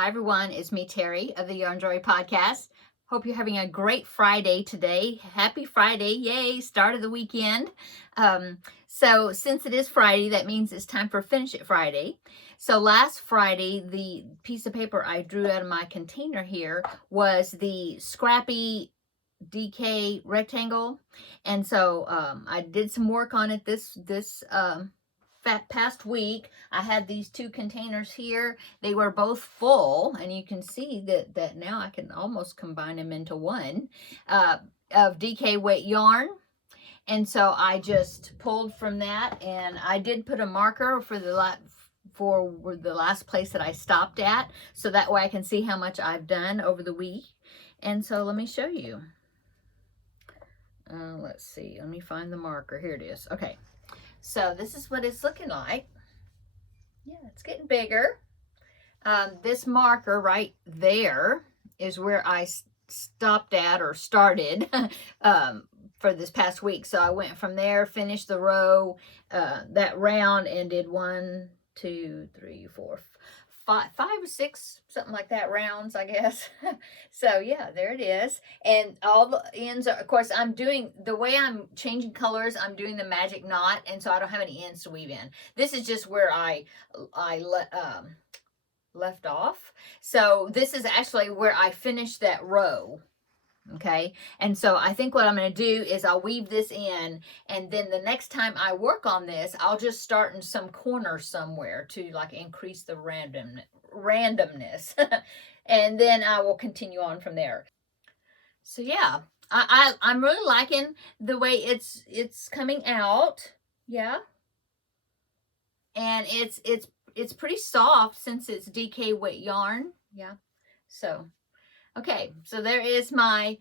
Hi, everyone. It's me, Terry, of the Yarn Joy podcast. Hope you're having a great Friday today. Happy Friday. Yay, start of the weekend. So since it is Friday, that means it's time for Finish It Friday. So last Friday, the piece of paper I drew out of my container here was the scrappy DK rectangle. And so I did some work on it this past week. I had these two containers here. They were both full, and you can see that now I can almost combine them into one of DK weight yarn. And so I just pulled from that, and I did put a marker for the last place that I stopped at, so that way I can see how much I've done over the week. And so let me show you. Let's see. Let me find the marker. Here it is. Okay. So this is what it's looking like. Yeah, it's getting bigger. This marker right there is where I stopped at or started for this past week. So I went from there, finished the row, that round, and did 1, 2, 3, 4, 5 or 6, something like that, rounds, I guess. So yeah, there it is. And all the ends are, of course, I'm doing, the way I'm changing colors, I'm doing the magic knot, and so I don't have any ends to weave in. This is just where I left off. So this is actually where I finished that row. Okay, and so I think what I'm going to do is I'll weave this in, and then the next time I work on this, I'll just start in some corner somewhere to like increase the randomness and then I will continue on from there. So yeah, I'm really liking the way it's coming out. Yeah, and it's pretty soft since it's DK weight yarn. Yeah, so okay, so there is my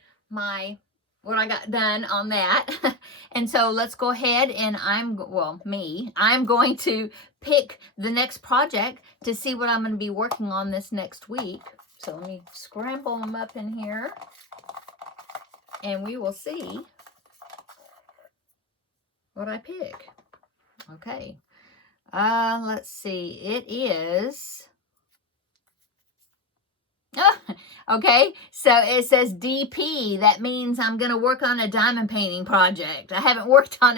what I got done on that. And so let's go ahead, and I'm going to pick the next project to see what I'm going to be working on this next week. So let me scramble them up in here, and we will see what I pick. Okay, let's see, it is okay, so it says DP. That means I'm going to work on a diamond painting project. I haven't worked on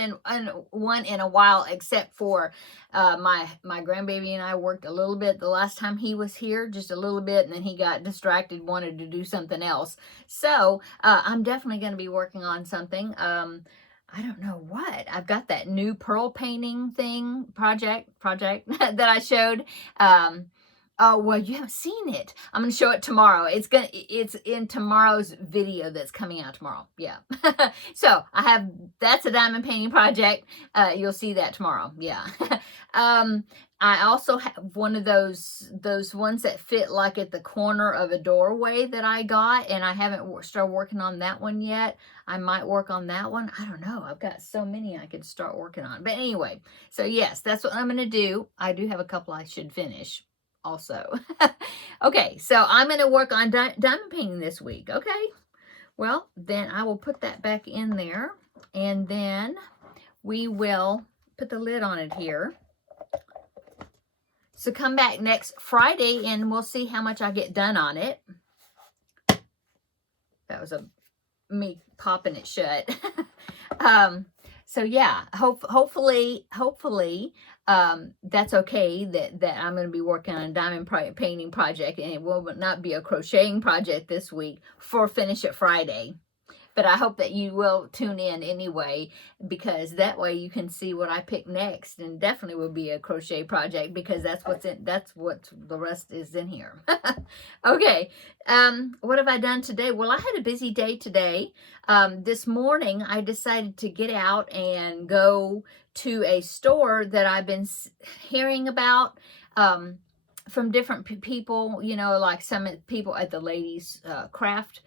one in a while, except for my grandbaby and I worked a little bit the last time he was here, just a little bit, and then he got distracted, wanted to do something else. So I'm definitely going to be working on something. I don't know what. I've got that new pearl painting thing project that I showed. Oh, well, you haven't seen it. I'm going to show it tomorrow. It's in tomorrow's video that's coming out tomorrow. Yeah. So that's a diamond painting project. You'll see that tomorrow. Yeah. I also have one of those ones that fit like at the corner of a doorway that I got, and I haven't started working on that one yet. I might work on that one. I don't know. I've got so many I could start working on. But anyway, so yes, that's what I'm going to do. I do have a couple I should finish also. Okay, so I'm going to work on diamond painting this week. Okay, well, then I will put that back in there, and then we will put the lid on it here. So come back next Friday, and we'll see how much I get done on it. That was me popping it shut. So yeah, hopefully that's okay that I'm going to be working on a diamond painting project, and it will not be a crocheting project this week for Finish It Friday. But I hope that you will tune in anyway, because that way you can see what I pick next, and definitely will be a crochet project, because that's what the rest is in here. Okay, what have I done today? Well, I had a busy day today. This morning I decided to get out and go to a store that I've been hearing about from different people, like some people at the ladies craft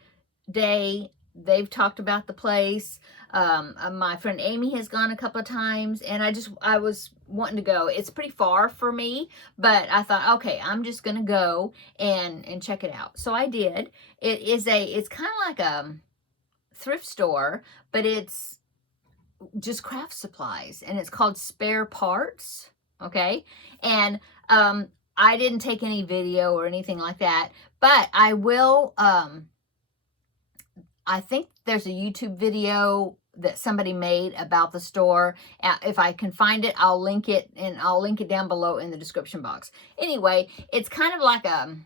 day. They've talked about the place. My friend Amy has gone a couple of times, and I was wanting to go. It's pretty far for me, but I thought, okay, I'm just gonna go and check it out. So I did. It's kind of like a thrift store, but it's just craft supplies, and it's called Spare Parts. Okay, and I didn't take any video or anything like that, but I will, I think there's a YouTube video that somebody made about the store. If I can find it, I'll link it, and I'll link it down below in the description box. Anyway, it's kind of like a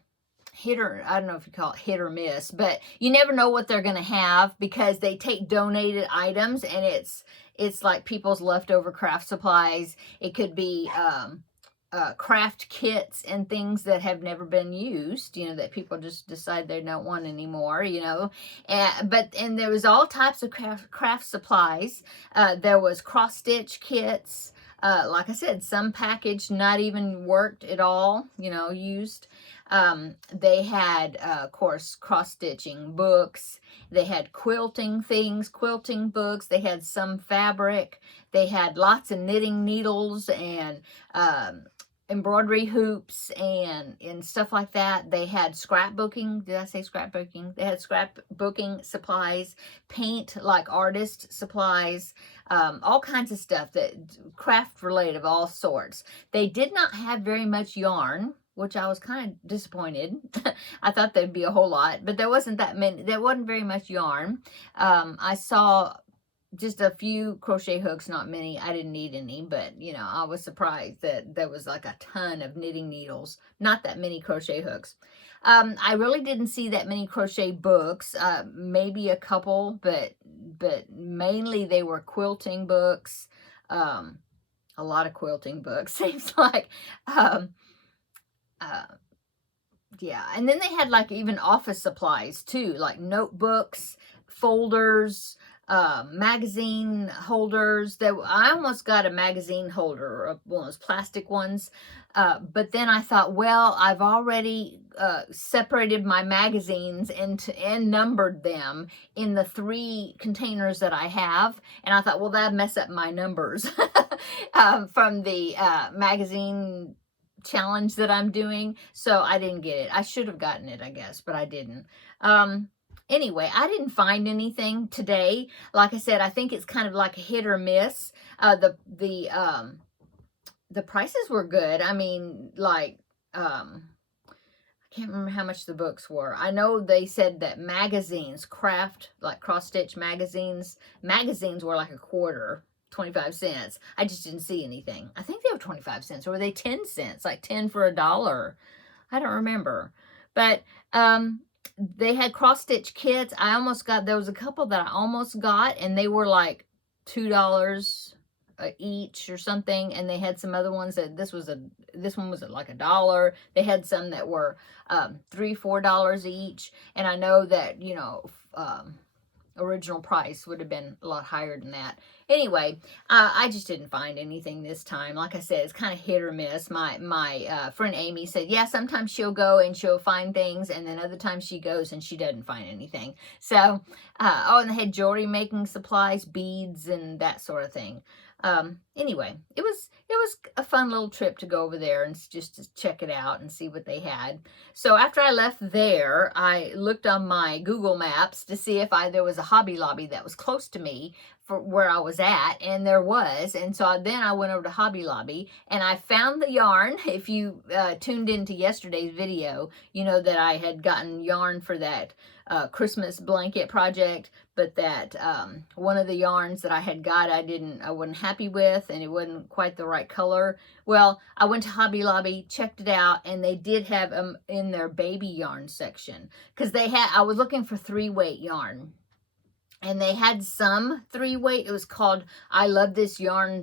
hit or, I don't know if you call it hit or miss, but you never know what they're going to have, because they take donated items, and it's like people's leftover craft supplies. It could be craft kits and things that have never been used, that people just decide they don't want anymore, and there was all types of craft supplies. There was cross stitch kits, like I said, some packaged, not even worked at all, used. They had, of course, cross stitching books. They had quilting things, quilting books. They had some fabric. They had lots of knitting needles and embroidery hoops and stuff like that. They had scrapbooking. Did I say scrapbooking? They had scrapbooking supplies, paint, like artist supplies, all kinds of stuff, that craft related of all sorts. They did not have very much yarn, which I was kind of disappointed. I thought there'd be a whole lot, but there wasn't that many. There wasn't very much yarn. I saw just a few crochet hooks, not many. I didn't need any, but I was surprised that there was like a ton of knitting needles, not that many crochet hooks. I really didn't see that many crochet books, maybe a couple, but mainly they were quilting books. A lot of quilting books, seems like. Yeah, and then they had like even office supplies too, like notebooks, folders, magazine holders. I almost got a magazine holder, one of those plastic ones, but then I thought, well, I've already separated my magazines and numbered them in the 3 containers that I have, and I thought, well, that'd mess up my numbers from the magazine challenge that I'm doing, so I didn't get it. I should have gotten it, I guess, but I didn't. Anyway, I didn't find anything today. Like I said, I think it's kind of like a hit or miss. The prices were good. I mean, like, I can't remember how much the books were. I know they said that magazines, craft, like cross-stitch magazines were like a quarter, 25 cents. I just didn't see anything. I think they were 25 cents, or were they 10 cents? Like 10 for $1. I don't remember. But they had cross-stitch kits. There was a couple that I almost got, and they were like $2 each or something. And they had some other ones that this one was like $1. They had some that were $3, $4 each. And I know that, original price would have been a lot higher than that. Anyway, I just didn't find anything this time. Like I said, it's kind of hit or miss. My friend Amy said, yeah, sometimes she'll go and she'll find things, and then other times she goes and she doesn't find anything. So, and they had jewelry making supplies, beads, and that sort of thing. Anyway, it was a fun little trip to go over there and just to check it out and see what they had. So after I left there, I looked on my Google Maps to see if there was a Hobby Lobby that was close to me for where I was at, and there was. And so then I went over to Hobby Lobby and I found the yarn. If you tuned into yesterday's video, you know that I had gotten yarn for that Christmas blanket project, but that one of the yarns that I had got, I wasn't happy with, and it wasn't quite the right color. Well, I went to Hobby Lobby, checked it out, and they did have them in their baby yarn section, because I was looking for 3-weight yarn, and they had some 3-weight. It was called I Love This Yarn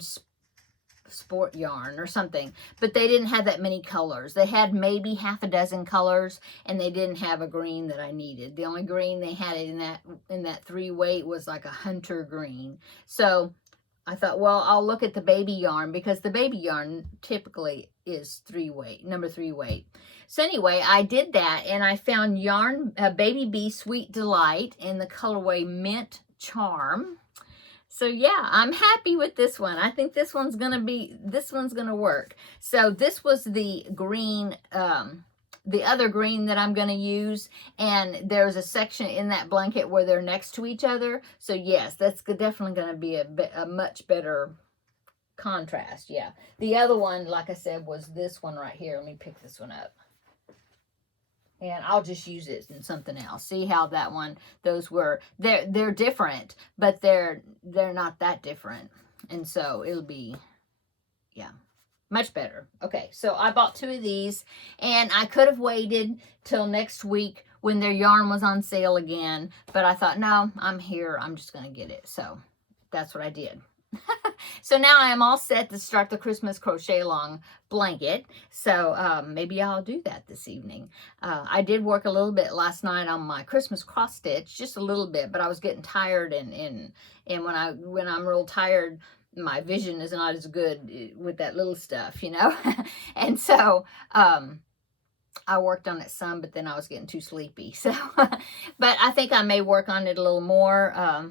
Sport Yarn or something, but they didn't have that many colors. They had maybe half a dozen colors, and they didn't have a green that I needed. The only green they had in that 3-weight was like a hunter green. So I thought, well, I'll look at the baby yarn, because the baby yarn typically is 3-weight, number 3-weight. So anyway, I did that, and I found yarn, Baby Bee Sweet Delight in the colorway Mint Charm. So yeah, I'm happy with this one. I think this one's gonna work. So this was the green, the other green that I'm gonna use, and there's a section in that blanket where they're next to each other. So yes, that's definitely gonna be a much better contrast. Yeah. The other one, like I said, was this one right here. Let me pick this one up. And I'll just use it in something else. See how that one, those were, they're different, but they're not that different. And so it'll be, yeah, much better. Okay, so I bought 2 of these, and I could have waited till next week when their yarn was on sale again, but I thought, no, I'm here. I'm just going to get it. So that's what I did. So now I am all set to start the Christmas crochet along blanket. So maybe I'll do that this evening. I did work a little bit last night on my Christmas cross stitch, just a little bit, but I was getting tired, and when I'm real tired, my vision is not as good with that little stuff, you know. And so I worked on it some, but then I was getting too sleepy. So, but I think I may work on it a little more.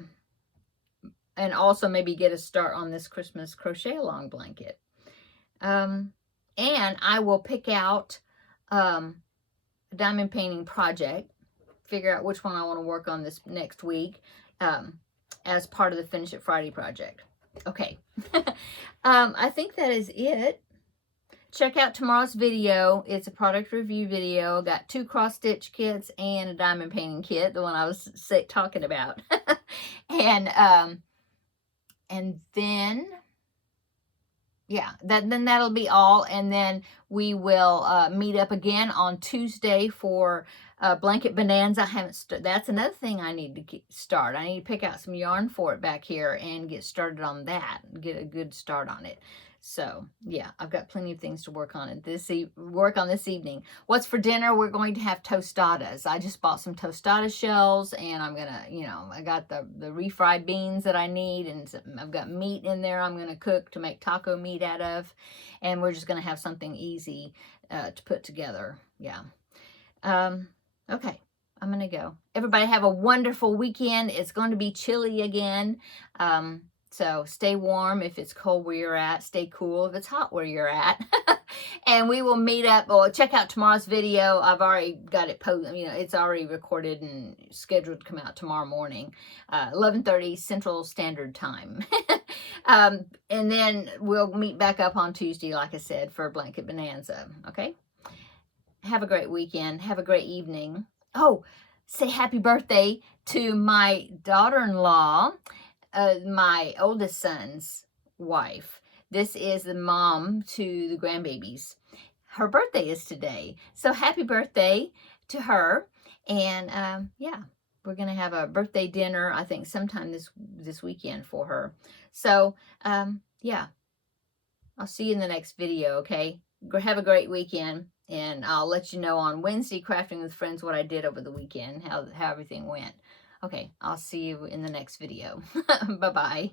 And also maybe get a start on this Christmas crochet along blanket. And I will pick out a diamond painting project, figure out which one I want to work on this next week as part of the Finish It Friday project. Okay. I think that is it. Check out tomorrow's video. It's a product review video. Got 2 cross stitch kits and a diamond painting kit, the one I was talking about. And then, yeah, then that'll be all. And then we will meet up again on Tuesday for Blanket Bonanza. I haven't that's another thing I need to start. I need to pick out some yarn for it back here and get started on that. Get a good start on it. So, yeah, I've got plenty of things to work on this evening. What's for dinner? We're going to have tostadas. I just bought some tostada shells, and I'm going to, you know, I got the refried beans that I need, and I've got meat in there I'm going to cook to make taco meat out of, and we're just going to have something easy to put together. Yeah. Okay, I'm going to go. Everybody have a wonderful weekend. It's going to be chilly again. So stay warm if it's cold where you're at. Stay cool if it's hot where you're at. And we will meet up. Well, check out tomorrow's video. I've already got it posted. You know, it's already recorded and scheduled to come out tomorrow morning, 11:30 Central Standard Time. And then we'll meet back up on Tuesday, like I said, for Blanket Bonanza. Okay? Have a great weekend. Have a great evening. Oh, say happy birthday to my daughter-in-law. My oldest son's wife. This is the mom to the grandbabies. Her birthday is today. So happy birthday to her. And yeah, we're going to have a birthday dinner, I think, sometime this weekend for her. So yeah, I'll see you in the next video, okay? Have a great weekend. And I'll let you know on Wednesday, Crafting with Friends, what I did over the weekend, how everything went. Okay, I'll see you in the next video. Bye-bye.